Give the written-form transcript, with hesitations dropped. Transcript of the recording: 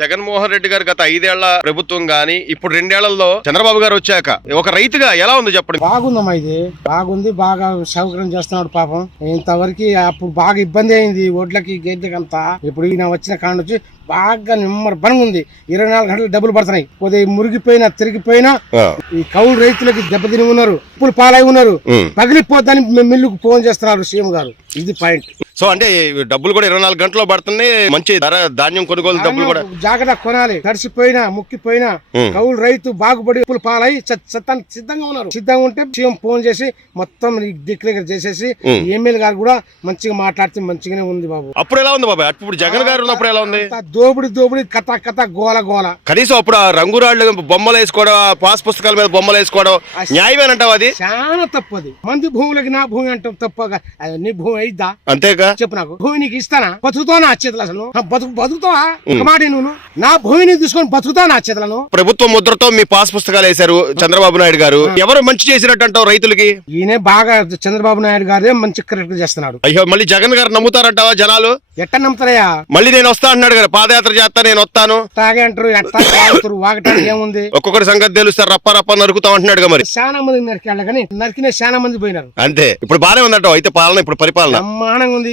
జగన్మోహన్ రెడ్డి గారు గత 5 ఏళ్ల ప్రభుత్వం గాని ఇప్పుడు 2 ఏళ్లలో చంద్రబాబు గారు వచ్చాక ఒక రైతుగా ఎలా ఉంది చెప్పండి. బాగుందమ్మా, ఇది బాగుంది, బాగా సౌకర్యం చేస్తున్నాడు పాపం. ఇంతవరకు అప్పుడు బాగా ఇబ్బంది అయింది ఒడ్లకి గేట్లకి అంతా. ఇప్పుడు ఈయన వచ్చిన కాడ నుంచి బాగా నిమ్మర పని ఉంది. 24 గంటలు డబ్బులు పడుతున్నాయి. కొద్దిగా మురిగిపోయినా తిరిగిపోయినా ఈ కౌలు రైతులకి దెబ్బతిని ఉన్నారు, ఇప్పుడు పాలై ఉన్నారు. పగిలిపోద్దని మిల్లుకు ఫోన్ చేస్తున్నారు సీఎం గారు. ఇది పాయింట్. సో అంటే డబ్బులు కూడా 24 గంటల్లో పడుతున్నాయి. మంచి ధర ధాన్యం కొనుగోలు డబ్బులు కూడా జాగ్రత్త కొనాలి. తడిసిపోయినా ముక్కిపోయినా కౌలు రైతు బాగుపడి పాలై సిద్ధంగా ఉన్నారు. సిద్ధంగా ఉంటే సీఎం ఫోన్ చేసి మొత్తం డిక్లేర్ చేసేసి ఎమ్మెల్యే గారు కూడా మంచిగా మాట్లాడితే మంచిగానే ఉంది బాబు. అప్పుడు ఎలా ఉంది బాబా? అప్పుడు జగన్ గారు ఉన్నప్పుడు ఎలా ఉంది? దోబుడి కథ గోల. కనీసం అప్పుడు ఆ రంగురాళ్ళు బొమ్మలు వేసుకోవడం, పాస్ పుస్తకాల మీద బొమ్మలు వేసుకోవడం న్యాయమేనంటావు? అది చాలా తప్పది. మంది భూములకి నా భూమి అంటాం తప్పగా. నీ భూమి అయిద్దా? అంతేగా చెప్పు. నాకు భూమి నీకు ఇస్తానా? బతుకుతావు నా చేతులు? అసలు బతుకుతావా? మాట నువ్వు నా భూమిని తీసుకొని బతుకుతావు నా చేతులను? ప్రభుత్వ ముద్రతో మీ పాస్ పుస్తకాలు వేశారు చంద్రబాబు నాయుడు గారు. ఎవరు మంచి చేసినట్టు అంటావు రైతులకి? ఈయనే బాగా చంద్రబాబు నాయుడు గారే మంచి కరెక్ట్ చేస్తున్నాడు. అయ్యో, మళ్ళీ జగన్ గారు నమ్ముతారంటావా జనాలు? ఎట్ట నమ్ముతారయ్యా? మళ్ళీ నేను వస్తా అన్నాడు కదా, పాదయాత్ర చేస్తా, నేను వస్తాను. తాగే అంటారు, వాగటానికి ఏముంది? ఒక్కొక్కరి సంగతి తెలుస్తారు, రప్ప నరుకుతాం అంటున్నాడు మరి. చాలా మంది నరికాళ్ళ కానీ నరికిన చాలా మంది పోయినారు. అంతే. ఇప్పుడు బానే ఉందంటావు అయితే పాలన, ఇప్పుడు పరిపాలన బ్రహ్మాండంగా ఉంది.